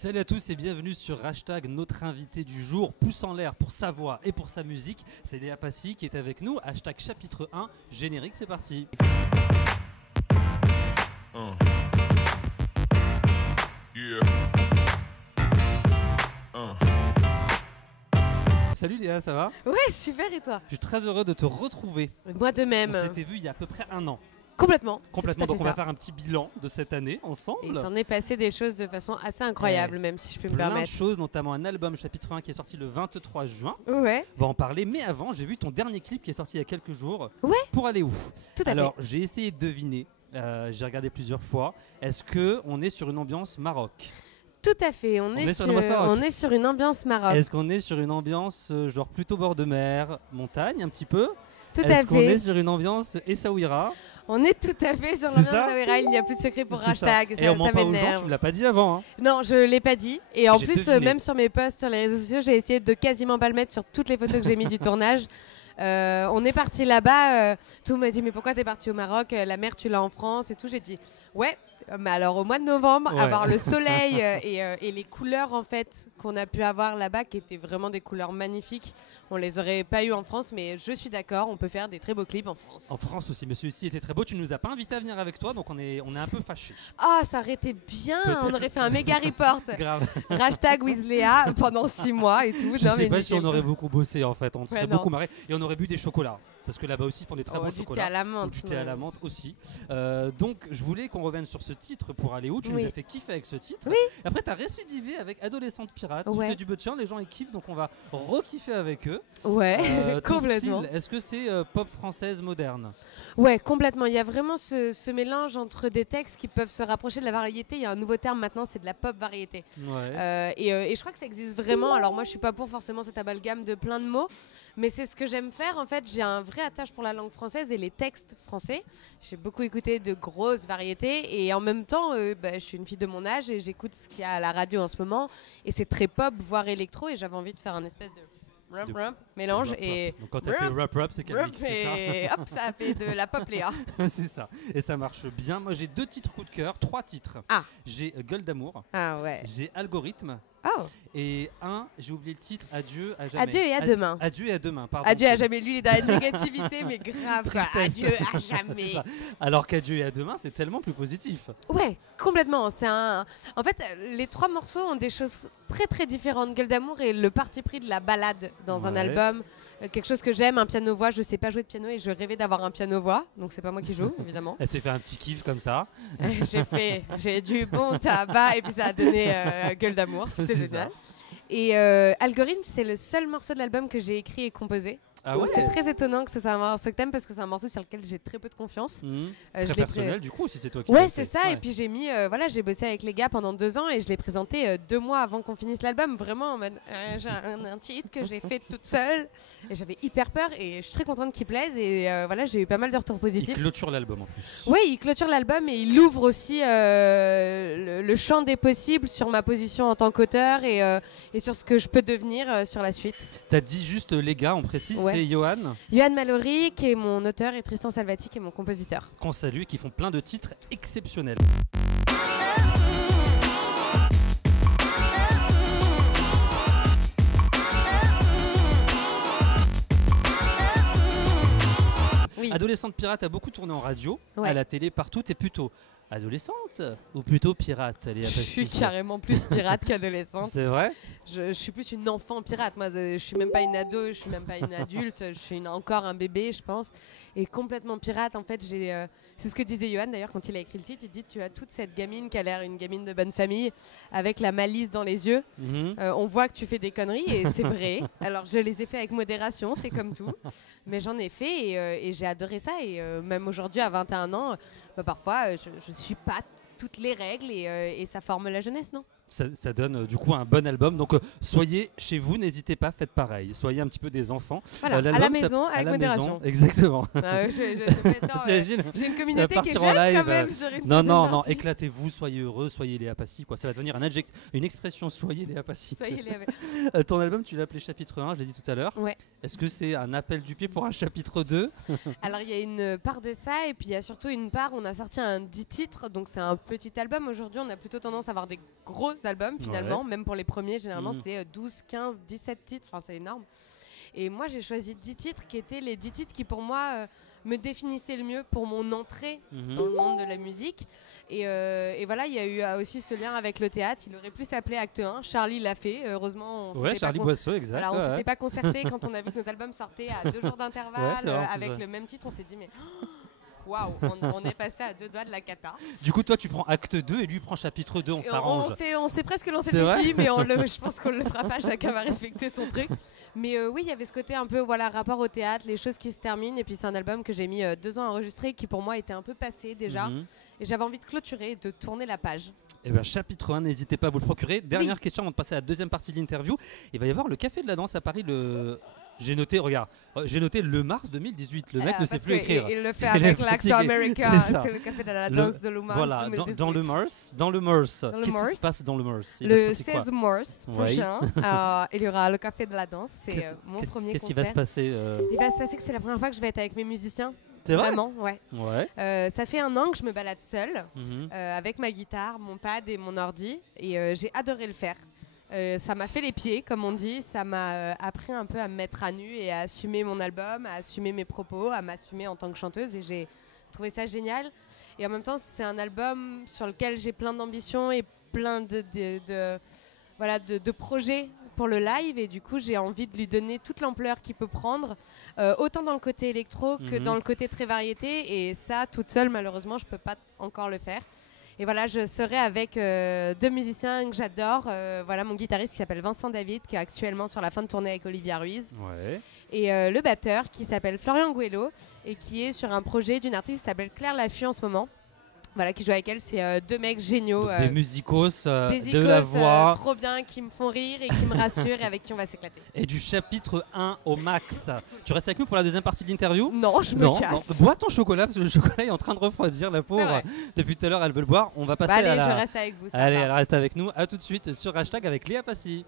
Salut à tous et bienvenue sur Hashtag. Notre invité du jour pousse en l'air pour sa voix et pour sa musique. C'est Léa Passy qui est avec nous. Hashtag chapitre 1, générique, c'est parti. Salut Léa, ça va? Ouais, super, et toi? Je suis très heureux de te retrouver. Moi de même. On s'était vu il y a à peu près un an. Complètement. Donc on va faire un petit bilan de cette année ensemble. Et il s'en est passé des choses de façon assez incroyable, même si je peux me permettre. Plein de choses, notamment un album chapitre 1 qui est sorti le 23 juin. Ouais. On va en parler, mais avant, j'ai vu ton dernier clip qui est sorti il y a quelques jours. Ouais. Pour aller où? Tout à fait. Alors, j'ai essayé de deviner, j'ai regardé plusieurs fois. Est-ce qu'on est sur une ambiance Maroc? Tout à fait, on est sur une ambiance Maroc. Est-ce qu'on est sur une ambiance genre plutôt bord de mer, montagne un petit peu? Tout à fait. Est-ce qu'on est sur une ambiance Essaouira? On est tout à fait sur l'ambiance Essaouira, il n'y a plus de secret pour Hashtag. Et on ment pas aux gens, tu ne l'as pas dit avant. Hein. Non, je ne l'ai pas dit. Et en plus, deviné. même sur mes posts sur les réseaux sociaux, j'ai essayé de quasiment pas le mettre sur toutes les photos que j'ai mis du tournage. On est parti là-bas, tout m'a dit mais pourquoi t'es parti au Maroc, la mer tu l'as en France et tout. J'ai dit ouais, mais alors au mois de novembre, avoir le soleil et les couleurs en fait qu'on a pu avoir là-bas qui étaient vraiment des couleurs magnifiques, on les aurait pas eu en France, mais je suis d'accord, on peut faire des très beaux clips en France. En France aussi, mais celui-ci était très beau. Tu nous as pas invité à venir avec toi, donc on est un peu fâchés. Ah, ça aurait été bien, on aurait fait un méga report. Grave. Hashtag with Léa pendant 6 mois et tout. Je sais pas si on aurait beaucoup bossé en fait, on serait beaucoup marré et on aurait bu des chocolats. Parce que là-bas aussi, ils font des très bons chocolats. Du thé à la menthe. Du thé à la menthe aussi. Donc, je voulais qu'on revienne sur ce titre pour aller où. Tu nous as fait kiffer avec ce titre. Oui. Après, tu as récidivé avec Adolescente Pirate. Ouais. Tu t'es dit, bah, tiens, les gens ils kiffent, donc on va re-kiffer avec eux. Ouais, ton complètement. style, est-ce que c'est pop française moderne? Ouais, complètement. Il y a vraiment ce mélange entre des textes qui peuvent se rapprocher de la variété. Il y a un nouveau terme maintenant, c'est de la pop variété. Ouais. Et je crois que ça existe vraiment. Alors moi, je suis pas pour forcément cet amalgame de plein de mots. Mais c'est ce que j'aime faire. En fait, j'ai un vrai attache pour la langue française et les textes français. J'ai beaucoup écouté de grosses variétés. Et en même temps, je suis une fille de mon âge et j'écoute ce qu'il y a à la radio en ce moment. Et c'est très pop, voire électro. Et j'avais envie de faire un espèce de mélange. Et donc quand tu as fait rap, c'est qu'elle mixe, c'est ça. Et hop, ça a fait de la pop Léa. C'est ça. Et ça marche bien. Moi, j'ai 2 titres coup de cœur, 3 titres. Ah. J'ai Gueule d'amour. Ah ouais. J'ai Algorithme. Oh. Et j'ai oublié le titre, Adieu à jamais. Adieu et à demain. Adieu et à demain, pardon. Adieu à jamais, lui il est dans la négativité, mais grave quoi. Adieu à jamais. Alors qu'Adieu et à demain, c'est tellement plus positif. Ouais, complètement. En fait, les 3 morceaux ont des choses très très différentes. Gueule d'amour et le parti pris de la balade dans un album. Quelque chose que j'aime, un piano-voix. Je sais pas jouer de piano et je rêvais d'avoir un piano-voix. Donc c'est pas moi qui joue, évidemment. Elle s'est fait un petit kiff comme ça. J'ai du bon tabac et puis ça a donné Gueule d'amour. C'était génial. Et Algorithme, c'est le seul morceau de l'album que j'ai écrit et composé. Ah ouais. C'est très étonnant que ce soit un morceau que t'aimes parce que c'est un morceau sur lequel j'ai très peu de confiance. Très personnel du coup, si c'est toi qui Ouais, c'est ça. Ouais. Et puis j'ai bossé avec les gars pendant 2 ans et je l'ai présenté 2 mois avant qu'on finisse l'album. Vraiment en mode, j'ai un titre que j'ai fait toute seule et j'avais hyper peur et je suis très contente qu'il plaise et j'ai eu pas mal de retours positifs. Il clôture l'album en plus. Oui, il clôture l'album et il ouvre aussi le champ des possibles sur ma position en tant qu'auteur et sur ce que je peux devenir sur la suite. T'as dit juste les gars, on précise. Ouais. C'est Johan Mallory qui est mon auteur et Tristan Salvati qui est mon compositeur. Qu'on salue et qui font plein de titres exceptionnels. Oui. Adolescente Pirate a beaucoup tourné en radio, à la télé, partout. T'es plutôt adolescente ou plutôt pirate? Léa Passy. Je suis carrément plus pirate qu'adolescente. C'est vrai? Je suis plus une enfant pirate. Moi, je suis même pas une ado, je suis même pas une adulte. Je suis encore un bébé, je pense. Et complètement pirate. En fait, c'est ce que disait Johan d'ailleurs quand il a écrit le titre. Il dit tu as toute cette gamine qui a l'air une gamine de bonne famille avec la malice dans les yeux. On voit que tu fais des conneries et c'est vrai. Alors je les ai fait avec modération, c'est comme tout. Mais j'en ai fait et j'ai adoré ça. Et même aujourd'hui, à 21 ans, parfois, je ne suis pas toutes les règles et ça forme la jeunesse, non? Ça donne du coup un bon album. Donc soyez chez vous, n'hésitez pas, faites pareil. Soyez un petit peu des enfants. Voilà, à la maison, avec modération. Exactement. J'ai une communauté qui est jeune quand même sur une Non, éclatez-vous, soyez heureux, soyez Léa Passy. Ça va devenir une expression, soyez Léa Passy. Soyez Léa. Ton album, tu l'as appelé chapitre 1, je l'ai dit tout à l'heure. Ouais. Est-ce que c'est un appel du pied pour un chapitre 2? Alors il y a une part de ça et puis il y a surtout une part, on a sorti un 10 titres, donc c'est un petit album. Aujourd'hui on a plutôt tendance à avoir des gros albums finalement, même pour les premiers généralement c'est 12, 15, 17 titres, enfin c'est énorme. Et moi j'ai choisi 10 titres qui étaient les 10 titres qui pour moi me définissaient le mieux pour mon entrée dans le monde de la musique. Et voilà, il y a eu aussi ce lien avec le théâtre. Il aurait pu s'appeler Acte 1. Charlie l'a fait. Heureusement, on Charlie Boisseau, exact. Voilà, on s'était pas concerté quand on a vu que nos albums sortaient à 2 jours d'intervalle avec le même titre. On s'est dit mais waouh, on est passé à 2 doigts de la cata. Du coup, toi, tu prends acte 2 et lui prend chapitre 2, on s'arrange. On s'est presque lancé le défi, mais je pense qu'on le fera pas, chacun va respecter son truc. Mais oui, il y avait ce côté un peu rapport au théâtre, les choses qui se terminent. Et puis c'est un album que j'ai mis 2 ans à enregistrer, qui pour moi était un peu passé déjà. Et j'avais envie de clôturer, de tourner la page. Eh bien, chapitre 1, n'hésitez pas à vous le procurer. Dernière question avant de passer à la deuxième partie de l'interview. Il va y avoir le Café de la Danse à Paris J'ai noté, regarde, j'ai noté le mars 2018. Le mec ne sait plus écrire. Il le fait avec l'accent américain. C'est le Café de la Danse de l'Oumars. Voilà, 2018. dans le Mars. Qu'est-ce qui se passe dans le Mars? Le 16 mars prochain, il y aura le Café de la Danse. C'est mon premier concert. Qu'est-ce qui va se passer Il va se passer que c'est la première fois que je vais être avec mes musiciens. C'est vrai? Vraiment, ouais. Ça fait 1 an que je me balade seule avec ma guitare, mon pad et mon ordi. Et j'ai adoré le faire. Ça m'a fait les pieds, comme on dit. Ça m'a appris un peu à me mettre à nu et à assumer mon album, à assumer mes propos, à m'assumer en tant que chanteuse. Et j'ai trouvé ça génial. Et en même temps, c'est un album sur lequel j'ai plein d'ambitions et plein de projets pour le live. Et du coup, j'ai envie de lui donner toute l'ampleur qu'il peut prendre, autant dans le côté électro que dans le côté très variété. Et ça, toute seule, malheureusement, je ne peux pas encore le faire. Et voilà, je serai avec 2 musiciens que j'adore. Voilà, mon guitariste qui s'appelle Vincent David, qui est actuellement sur la fin de tournée avec Olivia Ruiz. Et le batteur qui s'appelle Florian Guello et qui est sur un projet d'une artiste qui s'appelle Claire Laffut en ce moment. Voilà, qui joue avec elle, c'est 2 mecs géniaux. Des musicos, de la voix. Trop bien, qui me font rire et qui me rassurent et avec qui on va s'éclater. Et du chapitre 1 au max. Tu restes avec nous pour la deuxième partie de l'interview? Non, je me casse. Non. Bois ton chocolat, parce que le chocolat est en train de refroidir, la pauvre. Depuis tout à l'heure, elle veut le boire. On va passer allez, je reste avec vous. Allez, elle reste avec nous. À tout de suite sur Hashtag avec Léa Passy.